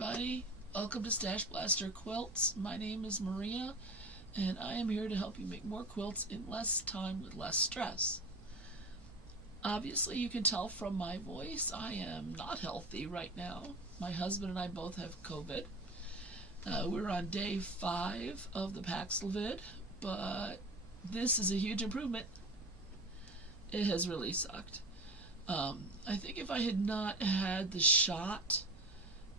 everybody. Welcome to StashBlaster Quilts. My name is Maria, and I am here to help you make more quilts in less time with less stress. Obviously, you can tell from my voice, I am not healthy right now. My husband and I both have COVID. We're on day 5 of the Paxlovid, but this is a huge improvement. It has really sucked. I think if I had not had the shot,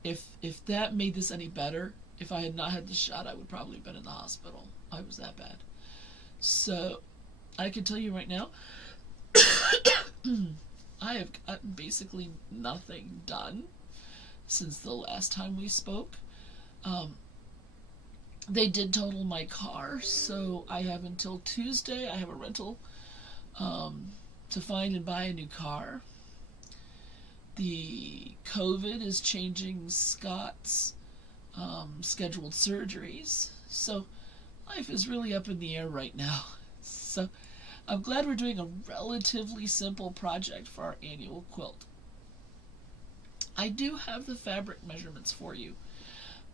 if that made this any better, if I had not had the shot, I would probably have been in the hospital. I was that bad. So, I can tell you right now, I have gotten basically nothing done since the last time we spoke. They did total my car, so I have until Tuesday. I have a rental to find and buy a new car. The COVID is changing Scott's scheduled surgeries, so life is really up in the air right now. So I'm glad we're doing a relatively simple project for our annual quilt. I do have the fabric measurements for you.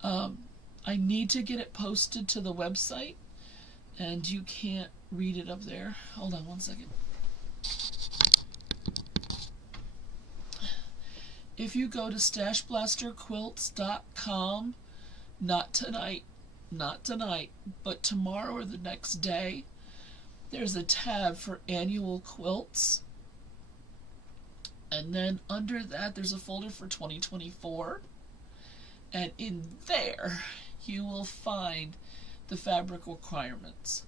I need to get it posted to the website, and you can't read it up there. Hold on one second. If you go to StashBlasterQuilts.com, not tonight, but tomorrow or the next day, there's a tab for annual quilts. And then under that, there's a folder for 2024. And in there, you will find the fabric requirements.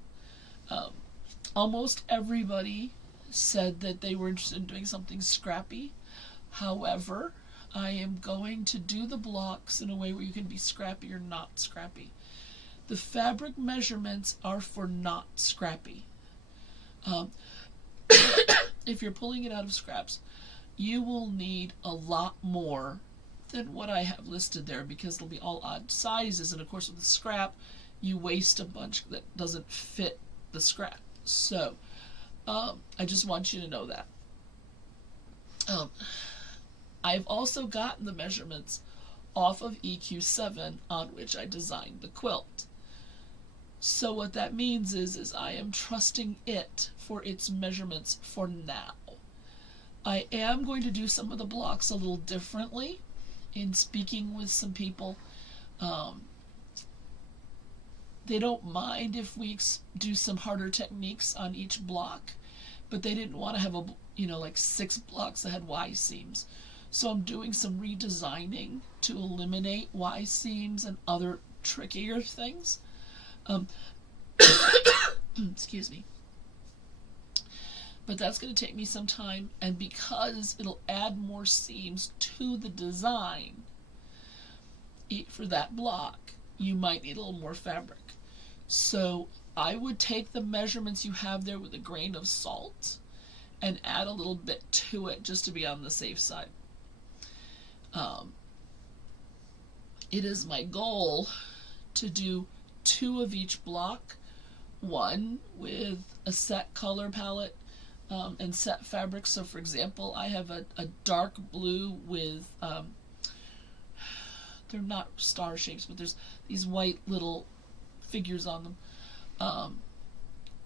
Almost everybody said that they were interested in doing something scrappy. However, I am going to do the blocks in a way where you can be scrappy or not scrappy. The fabric measurements are for not scrappy. If you're pulling it out of scraps, you will need a lot more than what I have listed there, because they'll be all odd sizes, and of course with the scrap you waste a bunch that doesn't fit the scrap. So I just want you to know that. I've also gotten the measurements off of EQ7 on which I designed the quilt. So what that means is I am trusting it for its measurements for now. I am going to do some of the blocks a little differently. In speaking with some people, they don't mind if we do some harder techniques on each block, but they didn't want to have like 6 blocks that had Y seams. So I'm doing some redesigning to eliminate Y seams and other trickier things. Excuse me. But that's going to take me some time, and because it'll add more seams to the design for that block, you might need a little more fabric. So I would take the measurements you have there with a grain of salt and add a little bit to it just to be on the safe side. It is my goal to do 2 of each block, one with a set color palette and set fabric. So for example, I have a dark blue with, they're not star shapes, but there's these white little figures on them.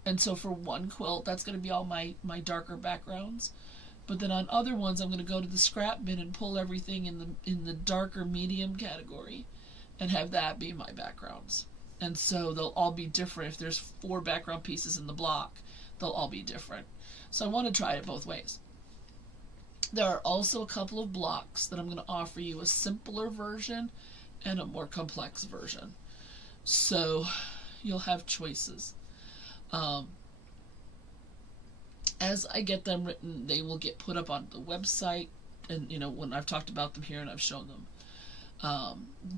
And so for one quilt, that's going to be all my darker backgrounds. But then on other ones, I'm going to go to the scrap bin and pull everything in the darker medium category and have that be my backgrounds. And so they'll all be different. If there's 4 background pieces in the block, they'll all be different. So I want to try it both ways. There are also a couple of blocks that I'm going to offer you a simpler version and a more complex version. So you'll have choices. As I get them written, they will get put up on the website, and when I've talked about them here and I've shown them.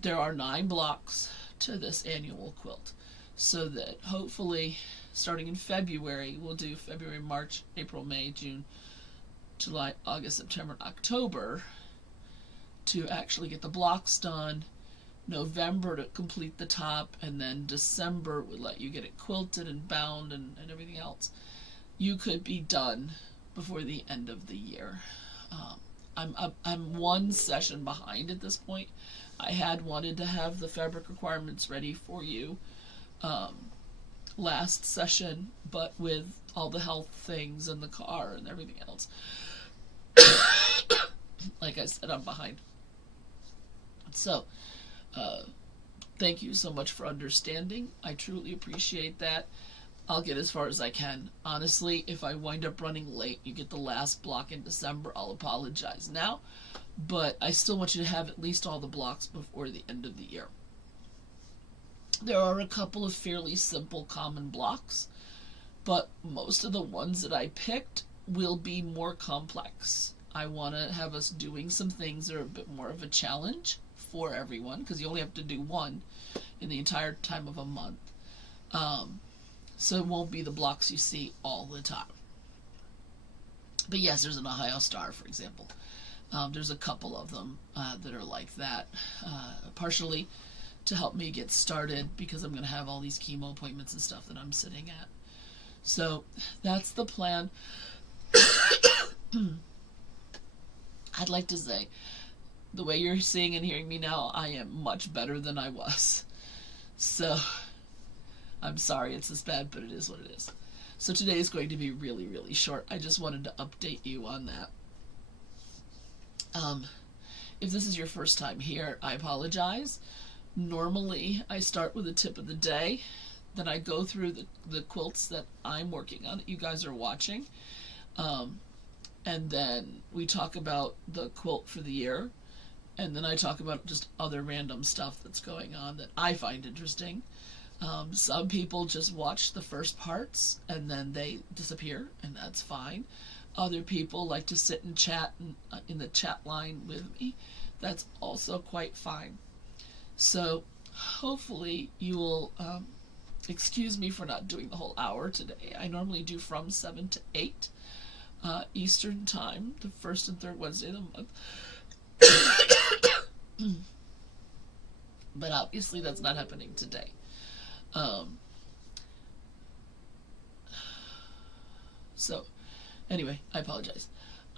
There are 9 blocks to this annual quilt, so that hopefully starting in February, we'll do February, March, April, May, June, July, August, September, and October to actually get the blocks done. November to complete the top, and then December would let you get it quilted and bound and everything else. You could be done before the end of the year. I'm 1 session behind at this point. I had wanted to have the fabric requirements ready for you last session, but with all the health things and the car and everything else, like I said, I'm behind. So, thank you so much for understanding. I truly appreciate that. I'll get as far as I can. Honestly, if I wind up running late, you get the last block in December, I'll apologize now. But I still want you to have at least all the blocks before the end of the year. There are a couple of fairly simple common blocks, but most of the ones that I picked will be more complex. I want to have us doing some things that are a bit more of a challenge for everyone, because you only have to do one in the entire time of a month. So it won't be the blocks you see all the time. But yes, there's an Ohio Star, for example. There's a couple of them that are like that, partially to help me get started, because I'm going to have all these chemo appointments and stuff that I'm sitting at. So that's the plan. I'd like to say, the way you're seeing and hearing me now, I am much better than I was. So I'm sorry it's this bad, but it is what it is. So today is going to be really, really short. I just wanted to update you on that. If this is your first time here, I apologize. Normally, I start with a tip of the day. Then I go through the quilts that I'm working on, that you guys are watching. And then we talk about the quilt for the year. And then I talk about just other random stuff that's going on that I find interesting. Some people just watch the first parts and then they disappear, and that's fine. Other people like to sit and chat in the chat line with me. That's also quite fine. So hopefully you will excuse me for not doing the whole hour today. I normally do from 7 to 8 Eastern time, the first and third Wednesday of the month. But obviously that's not happening today. So anyway, I apologize.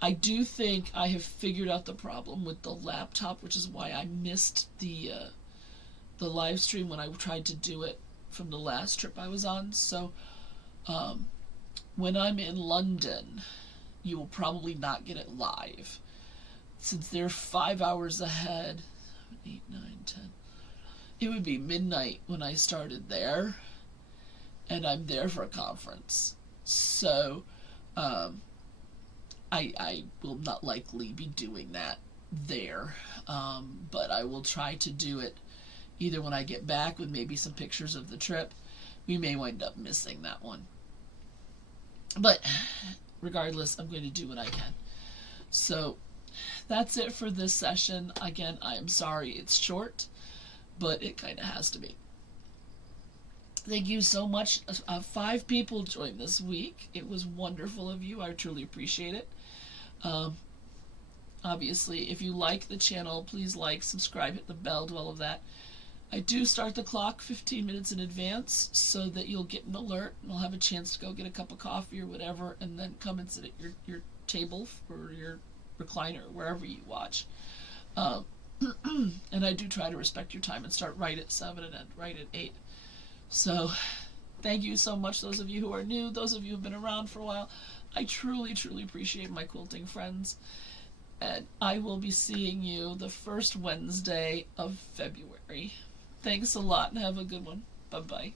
I do think I have figured out the problem with the laptop, which is why I missed the live stream when I tried to do it from the last trip I was on. So when I'm in London, you will probably not get it live, since they're 5 hours ahead. 7, 8, 9, 10. It would be midnight when I started there, and I'm there for a conference. So I will not likely be doing that there, but I will try to do it either when I get back with maybe some pictures of the trip. We may wind up missing that one. But regardless, I'm going to do what I can. So that's it for this session. Again, I am sorry it's short, but it kind of has to be. Thank you so much. 5 people joined this week. It was wonderful of you. I truly appreciate it. Obviously, if you like the channel, please like, subscribe, hit the bell, do all of that. I do start the clock 15 minutes in advance so that you'll get an alert and you'll have a chance to go get a cup of coffee or whatever, and then come and sit at your table or your recliner, wherever you watch. And I do try to respect your time and start right at 7 and end right at 8. So thank you so much, those of you who are new, those of you who have been around for a while. I truly, truly appreciate my quilting friends. And I will be seeing you the first Wednesday of February. Thanks a lot and have a good one. Bye-bye.